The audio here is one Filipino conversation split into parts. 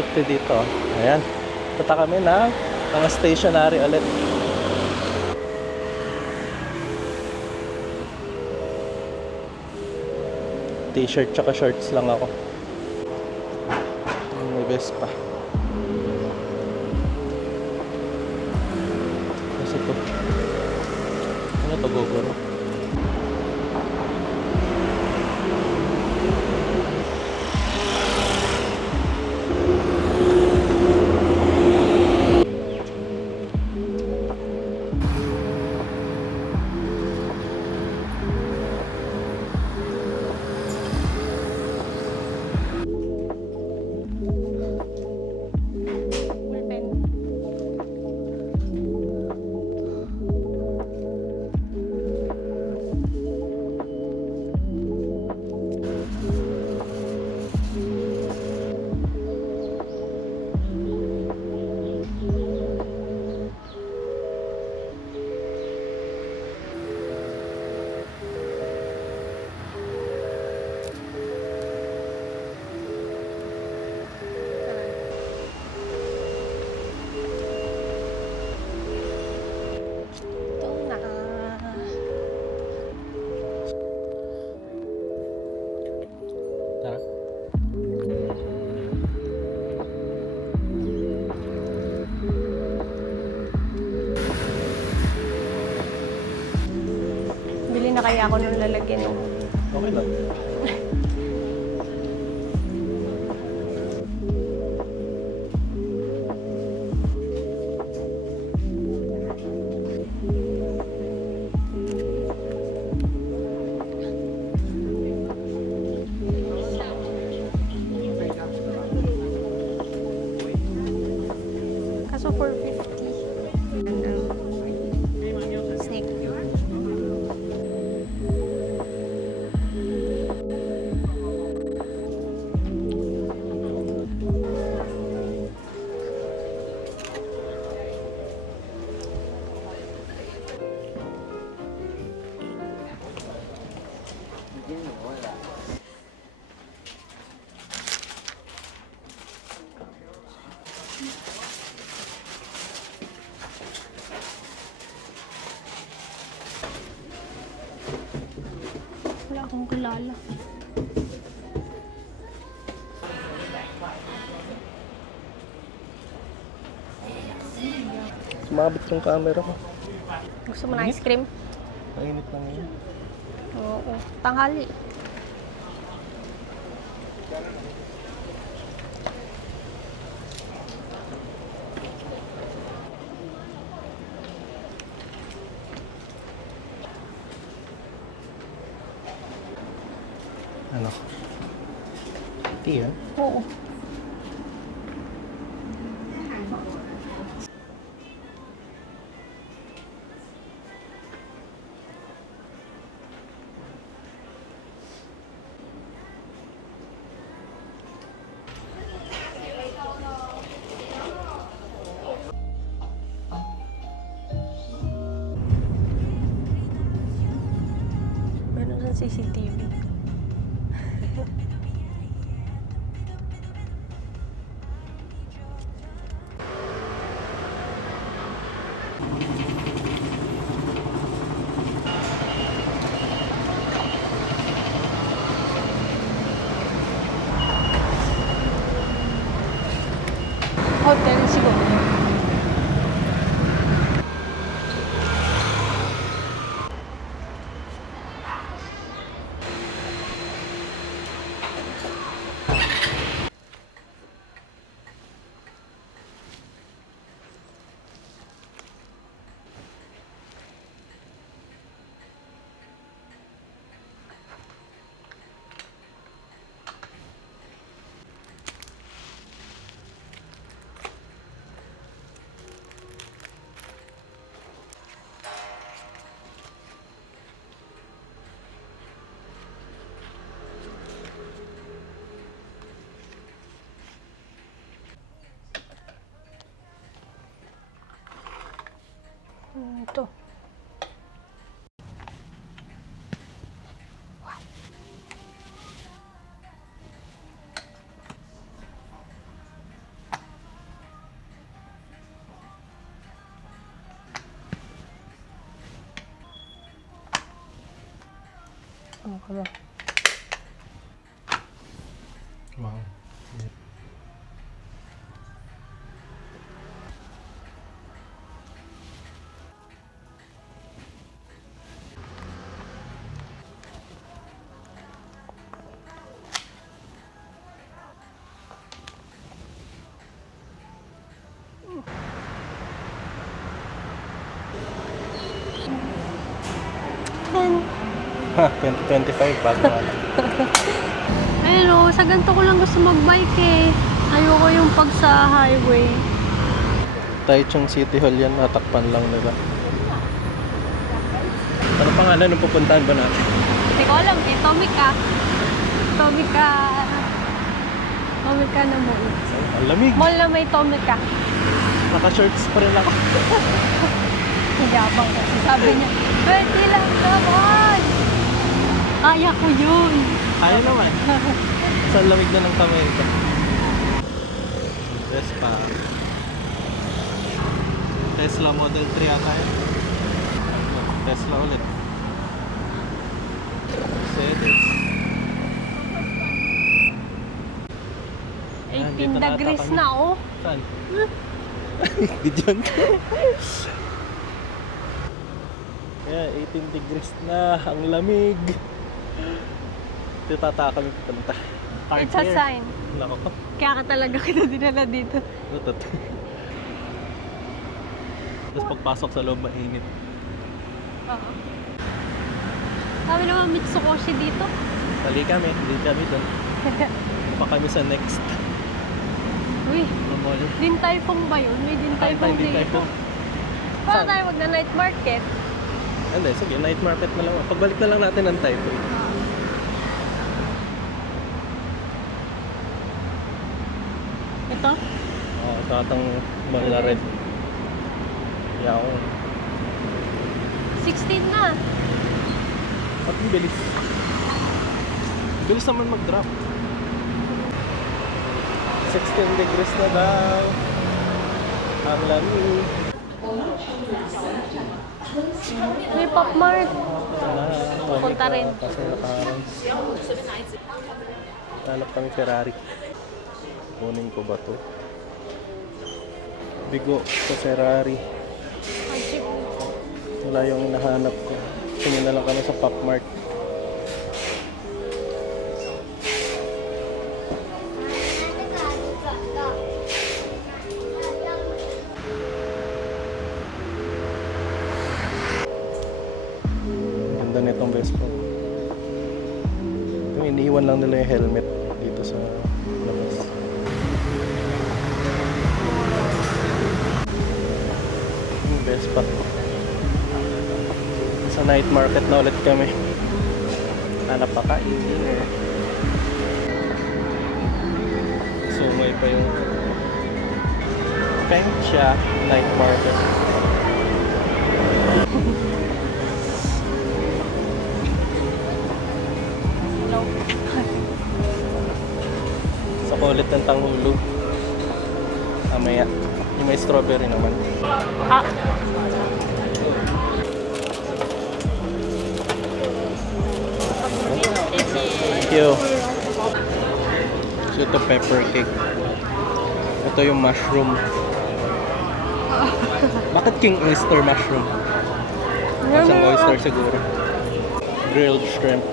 milk tea dito. Ayan. Punta kami ng mga stationery ulit. T-shirt tsaka shorts lang ako. May Vespa. Kasi ito. Ano to, Gogoro? Tara. Bili na kaya ako nung lalagyan ng... Okay lang. Kaso 450. Snake. Wala akong kilala. Sumabit yung camera ko. Gusto mo ng ice cream? Mainit lang yun. Oo. Tanghali. Ano? Tea yan? Oo. Meron sa CCTV. Hotel siguro. Ano ka ba? Wow. Ha, 2025 bago ano. Ayun o, sa ganito ko lang gusto mag-bike eh. Ayoko yung pag sa highway. Taichung City Hall yan, natakpan lang nila. Ano pangalan ng pupuntahan ba natin? Hindi ko alam eh, Tomica. Tomica. Tomica na mall. Ang lamig. Mall na may Tomica. Naka-shorts pa rin ako. Yabang kasi sabi niya, 20 lang naman! Kaya ko yun. Kaya naman. Sa lamig na ng kamay ko. Vespa. Tesla Model 3 ata yun. Tesla ulit. Mercedes. Ayan, dito 18 na ata degrees kami. na oh. Saan? Bidyon. Kaya 18 degrees na. Ang lamig. Dito tata kami pupunta. Park It's a here. sign. Nako. Kaya ka talaga kita dinala dito. Lutot. Tapos pagpasok sa loob, mainit. Oo. Sabi naman Mitsukoshi dito. Tali kami doon. Pa kami sa next Uy, na mall. Din Taifong ba yun? May Din Taifong Din dito. Taifong. Paano Saan? tayo magna-night market? Hindi, sige, night market na lang. Pagbalik na lang natin ng Taipei. Ito? Oo, tatang mall na red. Yaw. 16 na. At ang bilis. Bilis naman mag-drop. 16 degrees na daw. Ang lamig. May Pop Mart. Punta rin. Kasi nakaharang. Hanap kami Ferrari. Kunin ko ba to? Bigo sa Ferrari. Ang cheap. Wala yung hinahanap ko. Tingin na lang kami sa Pop Mart. Ganda nitong Vespa. Yung iniiwan lang nila yung helmet dito sa labas. Yung Vespa. Sa night market na ulit kami. Hanap pa kain. Sumay pa yung Fengsha night market. No. Sa kulit ng Tanghulo. Mamaya. Yung may strawberry naman. Ah, Thank you. So ito pepper cake. Ito yung mushroom. Bakit king oyster mushroom? Isang oyster siguro. Grilled shrimp.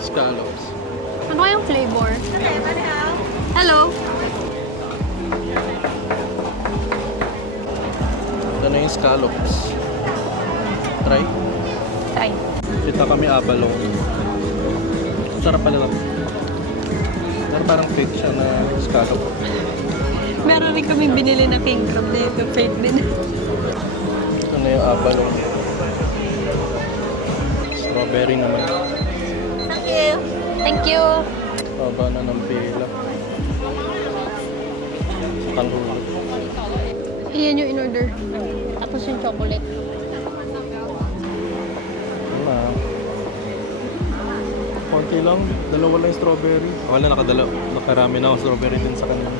Scallops. ano kayang flavor? Hello? Ito na yung scallops. Try. Try. Dito kami abalong. Sarap pala lang. Pero parang fake siya na scallop. Meron rin kaming binili na king crab dito. Fake din. Ito na yung abalong. Strawberry naman. Thank you. Thank you. Baba na ng pila. Tanghulo. Iyan yung in-order. Tapos yung chocolate. Wala. Konti lang. Dalawa lang yung strawberry. Wala, nakarami na ako strawberry din sa kanila.